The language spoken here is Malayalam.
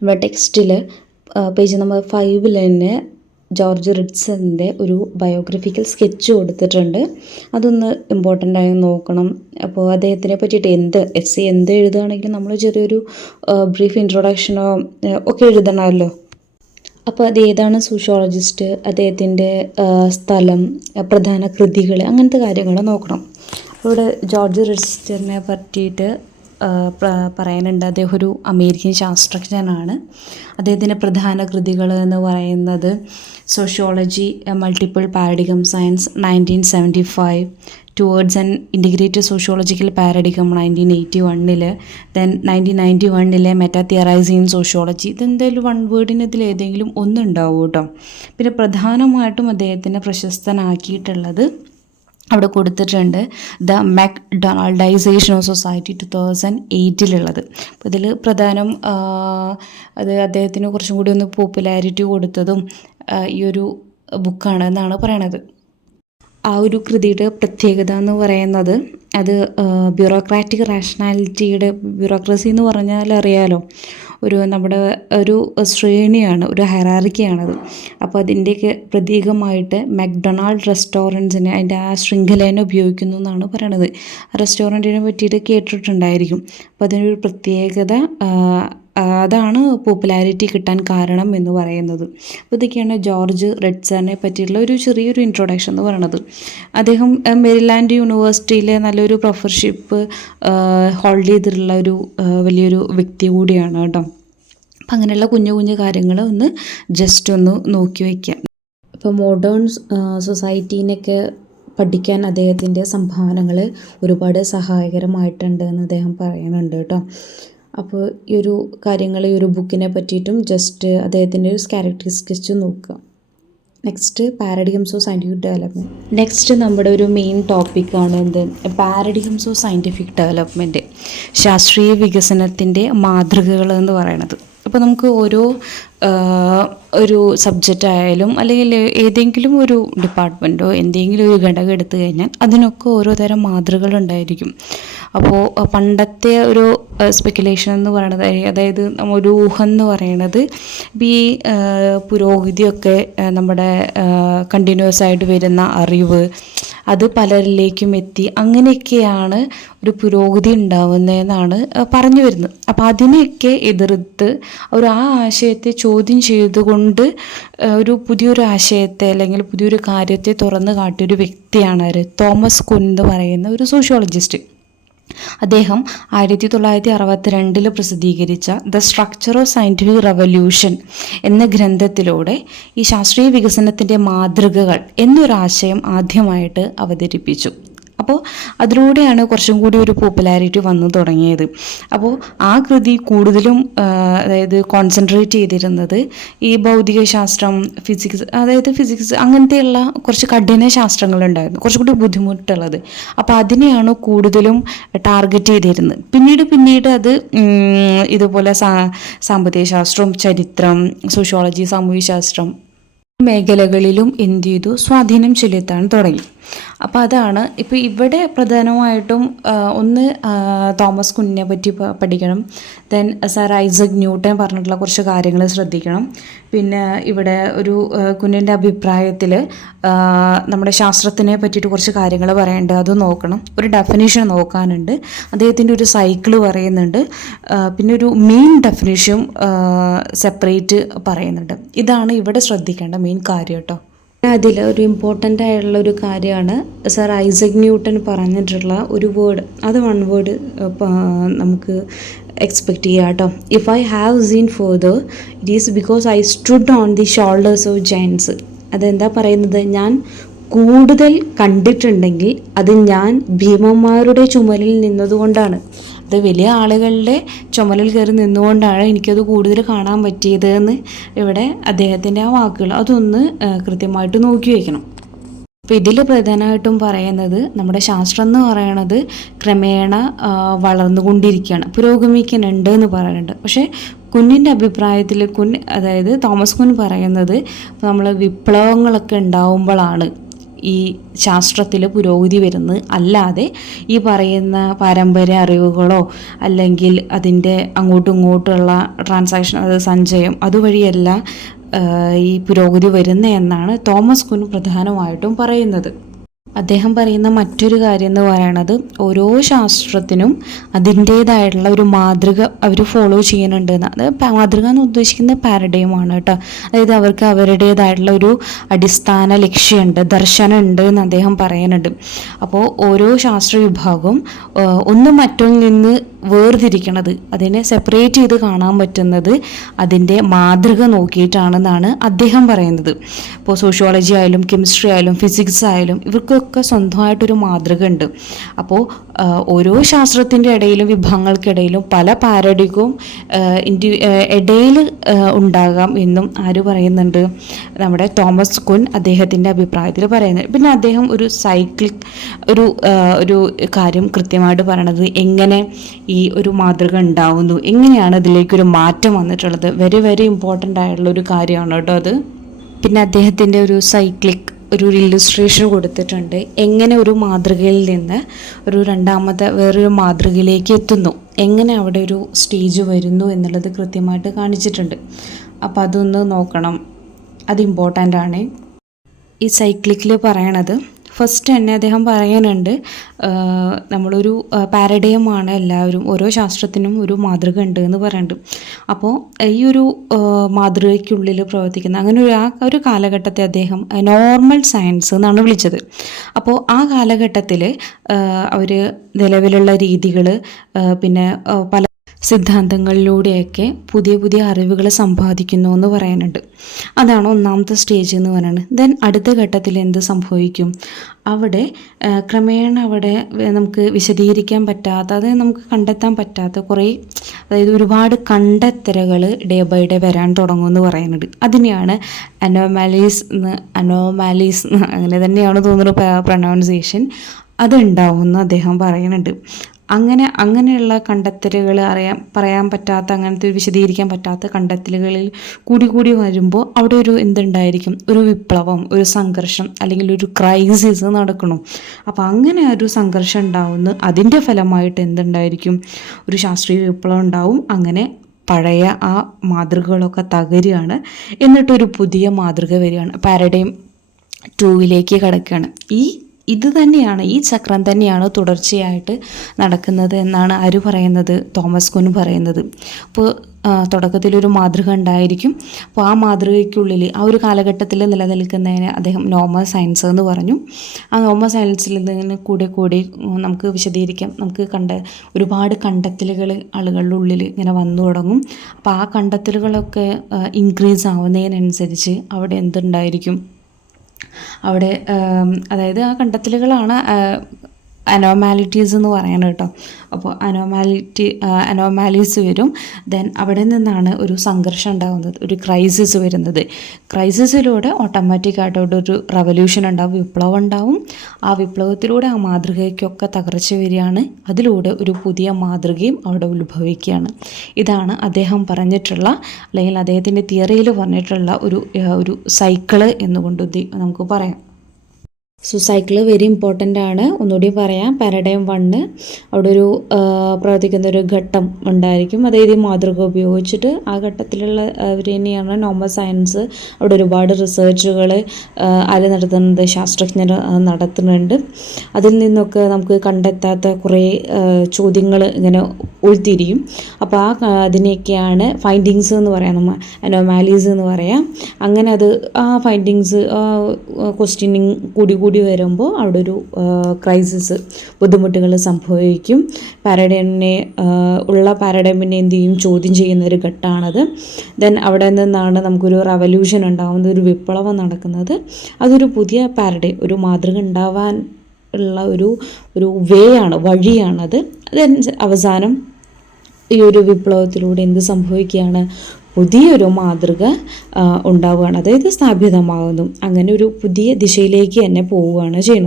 നമ്മുടെ ടെക്സ്റ്റിൽ പേജ് നമ്പർ ഫൈവിൽ തന്നെ ജോർജ് റിഡ്സന്റെ ഒരു ബയോഗ്രഫിക്കൽ സ്കെച്ച് കൊടുത്തിട്ടുണ്ട്. അതൊന്ന് ഇമ്പോർട്ടന്റ് ആയി നോക്കണം. അപ്പോൾ അദ്ദേഹത്തിനെ പറ്റിയിട്ട് എന്ത് എസ് എന്ത് എഴുതുകയാണെങ്കിലും നമ്മൾ ചെറിയൊരു ബ്രീഫ് ഇൻട്രൊഡക്ഷനോ ഒക്കെ എഴുതണമല്ലോ. അപ്പോൾ അത് ഏതാണ് സോഷ്യോളജിസ്റ്റ് അദ്ദേഹത്തിന്റെ സ്ഥലം പ്രധാന കൃതികൾ അങ്ങനത്തെ കാര്യങ്ങൾ നോക്കണം. അപ്പോൾ ഇവിടെ ജോർജ് റിഡ്സ്റ്ററിനെ പറ്റിയിട്ട് പറയാനുണ്ട്. അദ്ദേഹം ഒരു അമേരിക്കൻ ശാസ്ത്രജ്ഞനാണ്. അദ്ദേഹത്തിന്റെ പ്രധാന കൃതികൾ എന്ന് പറയുന്നത് sociology multiple paradigm science nineteen seventy five towards and integrated sociological paradigm nineteen eighty വണ്ണിൽ ദെൻ നയന്റീൻ നയന്റി വണ്ണിലെ മെറ്റാ തിയറൈസ് ഇൻ സോഷ്യോളജി. ഇതെന്തായാലും വൺ വേർഡിന് ഇതിൽ ഏതെങ്കിലും ഒന്നുണ്ടാവും കേട്ടോ. പിന്നെ പ്രധാനമായിട്ടും അദ്ദേഹത്തിനെ പ്രശസ്തനാക്കിയിട്ടുള്ളത് അവിടെ കൊടുത്തിട്ടുണ്ട് the McDonaldization of society two thousand എയ്റ്റിലുള്ളത്. അപ്പോൾ ഇതിൽ പ്രധാനം അത് അദ്ദേഹത്തിന് കുറച്ചും കൂടി ഒന്ന് പോപ്പുലാരിറ്റി കൊടുത്തതും ഈ ഒരു ബുക്കാണ് എന്നാണ് പറയണത്. ആ ഒരു കൃതിയുടെ പ്രത്യേകത എന്ന് പറയുന്നത് അത് ബ്യൂറോക്രാറ്റിക് റാഷണാലിറ്റിയുടെ ബ്യൂറോക്രസി എന്ന് പറഞ്ഞാൽ അറിയാലോ ഒരു നമ്മുടെ ഒരു ശ്രേണിയാണ് ഒരു ഹെറാറിക്കയാണത് അപ്പോൾ അതിന്റെയൊക്കെ പ്രതീകമായിട്ട് മക്ഡൊണാൾഡ് റെസ്റ്റോറന്റ്സിനെ അതിന്റെ ആ ശൃംഖലേനെ ഉപയോഗിക്കുന്നു എന്നാണ് പറയണത്. റെസ്റ്റോറന്റിനെ പറ്റിയിട്ട് കേട്ടിട്ടുണ്ടായിരിക്കും. അപ്പോൾ അതിനൊരു പ്രത്യേകത അതാണ് പോപ്പുലാരിറ്റി കിട്ടാൻ കാരണം എന്ന് പറയുന്നത്. അപ്പോൾ ഇതൊക്കെയാണ് ജോർജ് റെഡ്സറിനെ പറ്റിയിട്ടുള്ള ഒരു ചെറിയൊരു ഇൻട്രൊഡക്ഷൻ എന്ന് പറയുന്നത് അദ്ദേഹം മെരിലാൻഡ് യൂണിവേഴ്സിറ്റിയിലെ നല്ലൊരു പ്രൊഫർഷിപ്പ് ഹോൾഡ് ചെയ്തിട്ടുള്ള ഒരു വലിയൊരു വ്യക്തി കൂടിയാണ് കേട്ടോ. അപ്പം അങ്ങനെയുള്ള കുഞ്ഞു കുഞ്ഞു കാര്യങ്ങൾ ഒന്ന് ജസ്റ്റ് ഒന്ന് നോക്കി വയ്ക്കാം ഇപ്പോൾ മോഡേൺ സൊസൈറ്റീനൊക്കെ പഠിക്കാൻ അദ്ദേഹത്തിന്റെ സംഭാവനകൾ ഒരുപാട് സഹായകരമായിട്ടുണ്ട് എന്ന് അദ്ദേഹം പറയുന്നുണ്ട് കേട്ടോ. അപ്പോൾ ഈ ഒരു കാര്യങ്ങൾ ഈ ഒരു ബുക്കിനെ പറ്റിയിട്ടും ജസ്റ്റ് അദ്ദേഹത്തിന്റെ ഒരു ക്യാരക്ടറിസ്റ്റിക്സ് നോക്കുക. Next paradigms of scientific development next നമ്മുടെ ഒരു മെയിൻ ടോപ്പിക്കാണ് എന്ത്? പാരഡിഗംസ് ഓഫ് സയന്റിഫിക് ഡെവലപ്മെന്റ് ശാസ്ത്രീയ വികസനത്തിന്റെ മാതൃകകൾ എന്ന് പറയുന്നത്. അപ്പോൾ നമുക്ക് ഓരോ ഒരു സബ്ജക്റ്റ് ആയാലും അല്ലെങ്കിൽ ഏതെങ്കിലും ഒരു ഡിപ്പാർട്ട്മെന്റോ എന്തെങ്കിലും ഒരു ഘടകം എടുത്തു കഴിഞ്ഞാൽ അതിനൊക്കെ ഓരോ തരം മാതൃകകളുണ്ടായിരിക്കും അപ്പോൾ പണ്ടത്തെ ഒരു സ്പെക്കുലേഷൻ എന്ന് പറയുന്നത് അതായത് ഒരു ഊഹം എന്ന് പറയുന്നത് ഈ പുരോഗതിയൊക്കെ നമ്മുടെ കണ്ടിന്യൂസ് ആയിട്ട് വരുന്ന അറിവ് അത് പലരിലേക്കും എത്തി അങ്ങനെയൊക്കെയാണ് ഒരു പുരോഗതി ഉണ്ടാവുന്നതെന്നാണ് പറഞ്ഞു വരുന്നത്. അപ്പോൾ അതിനെയൊക്കെ എതിർത്ത് ഒരു ആ ആശയത്തെ ചോദ്യം ചെയ്തുകൊണ്ട് ഒരു പുതിയൊരു ആശയത്തെ അല്ലെങ്കിൽ പുതിയൊരു കാര്യത്തെ തുറന്നു കാട്ടിയൊരു വ്യക്തിയാണ് അവർ തോമസ് കുൻ എന്ന് പറയുന്ന ഒരു സോഷ്യോളജിസ്റ്റ്. അദ്ദേഹം ആയിരത്തി തൊള്ളായിരത്തി അറുപത്തിരണ്ടിൽ പ്രസിദ്ധീകരിച്ച the structure of scientific revolution എന്ന ഗ്രന്ഥത്തിലൂടെ ഈ ശാസ്ത്രീയ വികസനത്തിന്റെ മാതൃകകൾ എന്നൊരാശയം ആദ്യമായിട്ട് അവതരിപ്പിച്ചു. അപ്പോൾ അതിലൂടെയാണ് കുറച്ചും കൂടി ഒരു പോപ്പുലാരിറ്റി വന്നു തുടങ്ങിയത്. അപ്പോൾ ആ കൃതി കൂടുതലും അതായത് കോൺസെൻട്രേറ്റ് ചെയ്തിരുന്നത് ഈ ഭൗതിക ശാസ്ത്രം ഫിസിക്സ് അതായത് ഫിസിക്സ് അങ്ങനത്തെയുള്ള കുറച്ച് കഠിന ശാസ്ത്രങ്ങളുണ്ടായിരുന്നു കുറച്ചുകൂടി ബുദ്ധിമുട്ടുള്ളത്. അപ്പോൾ അതിനെയാണ് കൂടുതലും ടാർഗറ്റ് ചെയ്തിരുന്നത്. പിന്നീട് പിന്നീട് അത് ഇതുപോലെ സാമ്പത്തിക ശാസ്ത്രം ചരിത്രം സോഷ്യോളജി സാമൂഹ്യശാസ്ത്രം മേഖലകളിലും എന്ത് ചെയ്തു? സ്വാധീനം ചെലുത്താൻ തുടങ്ങി. അപ്പോൾ അതാണ്. ഇപ്പോൾ ഇവിടെ പ്രധാനമായിട്ടും ഒന്ന് തോമസ് കുഞ്ഞിനെ പറ്റി പഠിക്കണം. ദെൻ സർ ഐസക് ന്യൂട്ടൻ പറഞ്ഞിട്ടുള്ള കുറച്ച് കാര്യങ്ങൾ ശ്രദ്ധിക്കണം. പിന്നെ ഇവിടെ ഒരു കുഞ്ഞിന്റെ അഭിപ്രായത്തിൽ നമ്മുടെ ശാസ്ത്രത്തിനെ പറ്റിയിട്ട് കുറച്ച് കാര്യങ്ങൾ പറയേണ്ടത് അത് നോക്കണം. ഒരു ഡെഫിനേഷൻ നോക്കാനുണ്ട്. അദ്ദേഹത്തിന്റെ ഒരു സൈക്കിൾ പറയുന്നുണ്ട്. പിന്നെ ഒരു മെയിൻ ഡെഫിനേഷൻ സെപ്പറേറ്റ് പറയുന്നുണ്ട്. ഇതാണ് ഇവിടെ ശ്രദ്ധിക്കേണ്ട മെയിൻ കാര്യം കേട്ടോ. അതിൽ ഒരു ഇമ്പോർട്ടന്റ് ആയിട്ടുള്ള ഒരു കാര്യമാണ്. സർ ഐസക് ന്യൂട്ടൺ പറഞ്ഞിട്ടുള്ള ഒരു വേർഡ് അത് വൺ വേർഡ് നമുക്ക് എക്സ്പെക്റ്റ് ചെയ്യാം കേട്ടോ. If I have seen further it is because I stood on the shoulders of giants അതെന്താ പറയുന്നത്? ഞാൻ കൂടുതൽ കണ്ടിട്ടുണ്ടെങ്കിൽ അത് ഞാൻ ഭീമന്മാരുടെ ചുമലിൽ നിന്നതുകൊണ്ടാണ്. അത് വലിയ ആളുകളുടെ ചുമലിൽ കയറി നിന്നുകൊണ്ടാണ് എനിക്കത് കൂടുതൽ കാണാൻ പറ്റിയത് എന്ന് ഇവിടെ അദ്ദേഹത്തിന്റെ ആ വാക്കുകൾ അതൊന്ന് കൃത്യമായിട്ട് നോക്കി വയ്ക്കണം അപ്പോൾ ഇതിൽ പ്രധാനമായിട്ടും പറയുന്നത് നമ്മുടെ ശാസ്ത്രം എന്ന് പറയണത് ക്രമേണ വളർന്നുകൊണ്ടിരിക്കുകയാണ്. പുരോഗമിക്കുന്നുണ്ട് എന്ന് പറയുന്നുണ്ട്. പക്ഷേ കുഞ്ഞിന്റെ അഭിപ്രായത്തിൽ കുൻ അതായത് തോമസ് കുൻ പറയുന്നത് നമ്മൾ വിപ്ലവങ്ങളൊക്കെ ഉണ്ടാവുമ്പോഴാണ് ഈ ശാസ്ത്രത്തിൽ പുരോഗതി വരുന്നത് അല്ലാതെ ഈ പറയുന്ന പാരമ്പര്യ അറിവുകളോ അല്ലെങ്കിൽ അതിന്റെ അങ്ങോട്ടും ഇങ്ങോട്ടുള്ള ട്രാൻസാക്ഷൻ അത് സഞ്ചയം അതുവഴിയല്ല ഈ പുരോഗതി വരുന്നത് എന്നാണ് തോമസ് കുൻ പ്രധാനമായിട്ടും പറയുന്നത്. അദ്ദേഹം പറയുന്ന മറ്റൊരു കാര്യം എന്ന് പറയണത് ഓരോ ശാസ്ത്രത്തിനും അതിന്റേതായിട്ടുള്ള ഒരു മാതൃക അവർ ഫോളോ ചെയ്യുന്നുണ്ട് അത് മാതൃക എന്ന് ഉദ്ദേശിക്കുന്നത് പാരഡൈമാണ് കേട്ടോ. അതായത് അവർക്ക് അവരുടേതായിട്ടുള്ള ഒരു അടിസ്ഥാന ലക്ഷ്യമുണ്ട് ദർശനം ഉണ്ട് എന്ന് അദ്ദേഹം പറയുന്നുണ്ട്. അപ്പോൾ ഓരോ ശാസ്ത്ര വിഭാഗവും ഒന്ന് മറ്റൊന്നിൽ നിന്ന് വേർതിരിക്കണത് അതിനെ സെപ്പറേറ്റ് ചെയ്ത് കാണാൻ പറ്റുന്നത് അതിന്റെ മാതൃക നോക്കിയിട്ടാണെന്നാണ് അദ്ദേഹം പറയുന്നത്. ഇപ്പോൾ സോഷ്യോളജി ആയാലും കെമിസ്ട്രി ആയാലും ഫിസിക്സ് ആയാലും ഇവർക്കൊക്കെ സ്വന്തമായിട്ടൊരു മാതൃക ഉണ്ട് അപ്പോൾ ഓരോ ശാസ്ത്രത്തിന്റെ ഇടയിലും വിഭാഗങ്ങൾക്കിടയിലും പല പാരഡിക്കും ഇൻഡി ഇടയിൽ ഉണ്ടാകാം എന്നും ആര് പറയുന്നുണ്ട്. നമ്മുടെ തോമസ് കുൻ അദ്ദേഹത്തിന്റെ അഭിപ്രായത്തിൽ പറയുന്നത്. പിന്നെ അദ്ദേഹം ഒരു സൈക്ലിക് ഒരു ഒരു കാര്യം കൃത്യമായിട്ട് പറയണത് എങ്ങനെ ഈ ഒരു മാതൃക ഉണ്ടാവുന്നു? എങ്ങനെയാണ് ഇതിലേക്കൊരു മാറ്റം വന്നിട്ടുള്ളത്? വെരി വെരി ഇമ്പോർട്ടന്റ് ആയിട്ടുള്ള ഒരു കാര്യമാണ് കേട്ടോ അത്? പിന്നെ അദ്ദേഹത്തിന്റെ ഒരു സൈക്ലിക് ഒരു ഇല്ലുസ്ട്രേഷൻ കൊടുത്തിട്ടുണ്ട്. എങ്ങനെ ഒരു മാതൃകയിൽ നിന്ന് ഒരു രണ്ടാമത്തെ വേറൊരു മാതൃകയിലേക്ക് എത്തുന്നു? എങ്ങനെ അവിടെ ഒരു സ്റ്റേജ് വരുന്നു എന്നുള്ളത് കൃത്യമായിട്ട് കാണിച്ചിട്ടുണ്ട്. അപ്പോൾ അതൊന്ന് നോക്കണം. അത് ഇമ്പോർട്ടന്റ് ആണ്. ഈ സൈക്ലിക്കിൽ പറയണത് ഫസ്റ്റ് തന്നെ അദ്ദേഹം പറയാനുണ്ട് നമ്മളൊരു പാരഡയമാണ് എല്ലാവരും ഓരോ ശാസ്ത്രത്തിനും ഒരു മാതൃക ഉണ്ട് എന്ന് പറയുന്നുണ്ട്. അപ്പോൾ ഈ ഒരു മാതൃകയ്ക്കുള്ളിൽ പ്രവർത്തിക്കുന്ന അങ്ങനെ ഒരു ആ ഒരു കാലഘട്ടത്തെ അദ്ദേഹം നോർമൽ സയൻസ് എന്നാണ് വിളിച്ചത്. അപ്പോൾ ആ കാലഘട്ടത്തിൽ അവർ നിലവിലുള്ള രീതികൾ പിന്നെ പല സിദ്ധാന്തങ്ങളിലൂടെയൊക്കെ പുതിയ പുതിയ അറിവുകൾ സമ്പാദിക്കുന്നു എന്ന് പറയാനുണ്ട് അതാണ് ഒന്നാമത്തെ സ്റ്റേജ് എന്ന് പറയുന്നത്. ദെൻ അടുത്ത ഘട്ടത്തിൽ എന്ത് സംഭവിക്കും? അവിടെ ക്രമേണ അവിടെ നമുക്ക് വിശദീകരിക്കാൻ പറ്റാത്ത അത് നമുക്ക് കണ്ടെത്താൻ പറ്റാത്ത കുറേ അതായത് ഒരുപാട് കണ്ടെത്തലുകൾ ഡേ ബൈ ഡേ വരാൻ തുടങ്ങും എന്ന് പറയുന്നുണ്ട്. അതിനെയാണ് അനോമാലീസ് എന്ന് അനോമാലീസ് അങ്ങനെ തന്നെയാണ് തോന്നുന്നത് പ്രൊനൗൺസിയേഷൻ അതുണ്ടാവും എന്ന് അദ്ദേഹം പറയുന്നുണ്ട്. അങ്ങനെ അങ്ങനെയുള്ള കണ്ടെത്തലുകൾ അറിയാൻ പറയാൻ പറ്റാത്ത അങ്ങനത്തെ വിശദീകരിക്കാൻ പറ്റാത്ത കണ്ടെത്തലുകളിൽ കൂടി കൂടി വരുമ്പോൾ അവിടെ ഒരു എന്തുണ്ടായിരിക്കും? ഒരു വിപ്ലവം ഒരു സംഘർഷം അല്ലെങ്കിൽ ഒരു ക്രൈസിസ് നടക്കണം. അപ്പോൾ അങ്ങനെ ഒരു സംഘർഷം ഉണ്ടാവുന്നു അതിന്റെ ഫലമായിട്ട് എന്തുണ്ടായിരിക്കും? ഒരു ശാസ്ത്രീയ വിപ്ലവം ഉണ്ടാവും. അങ്ങനെ പഴയ ആ മാതൃകകളൊക്കെ തകരുകയാണ്. എന്നിട്ടൊരു പുതിയ മാതൃക വരികയാണ്. പാരഡൈം ടൂവിലേക്ക് കിടക്കുകയാണ്. ഈ ഇത് തന്നെയാണ് ഈ ചക്രം തന്നെയാണ് തുടർച്ചയായിട്ട് നടക്കുന്നത് എന്നാണ് ആര് പറയുന്നത് തോമസ് കുൻ പറയുന്നത്. അപ്പോൾ തുടക്കത്തിൽ ഒരു മാതൃക ഉണ്ടായിരിക്കും. അപ്പോൾ ആ മാതൃകയ്ക്കുള്ളിൽ ആ ഒരു കാലഘട്ടത്തിൽ നിലനിൽക്കുന്നതിന് അദ്ദേഹം നോർമൽ സയൻസ് എന്ന് പറഞ്ഞു. ആ നോർമൽ സയൻസിൽ നിന്ന് കൂടെ കൂടി നമുക്ക് വിശദീകരിക്കാം. നമുക്ക് കണ്ട ഒരുപാട് കണ്ടെത്തലുകൾ ആളുകളുടെ ഉള്ളിൽ ഇങ്ങനെ വന്നു തുടങ്ങും. അപ്പോൾ ആ കണ്ടെത്തലുകളൊക്കെ ഇൻക്രീസ് ആവുന്നതിനനുസരിച്ച് അവിടെ എന്തുണ്ടായിരിക്കും? അവിടെ അതായത് ആ കണ്ടെത്തലുകളാണ് അനോമാലിറ്റീസ് എന്ന് പറയണം കേട്ടോ. അപ്പോൾ അനോമാലിറ്റി അനോമാലീസ് വരും. ദെൻ അവിടെ നിന്നാണ് ഒരു സംഘർഷം ഉണ്ടാകുന്നത് ഒരു ക്രൈസിസ് വരുന്നത്. ക്രൈസിസിലൂടെ ഓട്ടോമാറ്റിക്കായിട്ട് അവിടെ ഒരു റവല്യൂഷൻ ഉണ്ടാവും വിപ്ലവം ഉണ്ടാവും. ആ വിപ്ലവത്തിലൂടെ ആ മാതൃകയ്ക്കൊക്കെ തകർച്ച വരികയാണ്. അതിലൂടെ ഒരു പുതിയ മാതൃകയും അവിടെ ഉത്ഭവിക്കുകയാണ്. ഇതാണ് അദ്ദേഹം പറഞ്ഞിട്ടുള്ള അല്ലെങ്കിൽ അദ്ദേഹത്തിന്റെ തിയറിയിൽ പറഞ്ഞിട്ടുള്ള ഒരു ഒരു സൈക്കിൾ എന്നുകൊണ്ട് നമുക്ക് പറയാം. സോ സൈക്കിൾ വെരി ഇമ്പോർട്ടന്റ് ആണ്. ഒന്നുകൂടി പറയാം. പാരഡൈം വണ്ണ് അവിടെ ഒരു പ്രവർത്തിക്കുന്ന ഒരു ഘട്ടം ഉണ്ടായിരിക്കും. അതായത് ഈ മാതൃക ഉപയോഗിച്ചിട്ട് ആ ഘട്ടത്തിലുള്ള അവർ തന്നെയാണ് നോർമൽ സയൻസ് അവിടെ ഒരുപാട് റിസർച്ചുകൾ ആര് നടത്തുന്നത് ശാസ്ത്രജ്ഞർ നടത്തുന്നുണ്ട്. അതിൽ നിന്നൊക്കെ നമുക്ക് കണ്ടെത്താത്ത കുറേ ചോദ്യങ്ങൾ ഇങ്ങനെ ഉൾത്തിരിയും. അപ്പോൾ ആ അതിനെയൊക്കെയാണ് ഫൈൻഡിങ്സ് എന്ന് പറയാം നമ്മൾ അനോമാലീസ് എന്ന് പറയാം. അങ്ങനെ അത് ആ ഫൈൻഡിങ്സ് ക്വസ്റ്റ്യനിങ് കൂടി കൂടി വരുമ്പോൾ അവിടെ ഒരു ക്രൈസിസ് ബുദ്ധിമുട്ടുകൾ സംഭവിക്കും. പാരഡൈമിനെ ഉള്ള പാരഡൈമിനെ എന്ത് ചെയ്യും? ചോദ്യം ചെയ്യുന്ന ഒരു ഘട്ടമാണത്. ദെൻ അവിടെ നിന്നാണ് നമുക്കൊരു റവല്യൂഷൻ ഉണ്ടാകുന്നത് ഒരു വിപ്ലവം നടക്കുന്നത്. അതൊരു പുതിയ പാരഡൈം ഒരു മാതൃക ഉണ്ടാവാൻ ഉള്ള ഒരു ഒരു വേ ആണ് വഴിയാണത്. ദെൻ അവസാനം ഈ ഒരു വിപ്ലവത്തിലൂടെ എന്ത് സംഭവിക്കുകയാണ്? പുതിയൊരു മാതൃക ഉണ്ടാവുകയാണ്. അതായത് സ്ഥാപിതമാകുന്നു അങ്ങനെ ഒരു പുതിയ ദിശയിലേക്ക് തന്നെ പോവുകയാണ് ചെയ്യുന്നത്.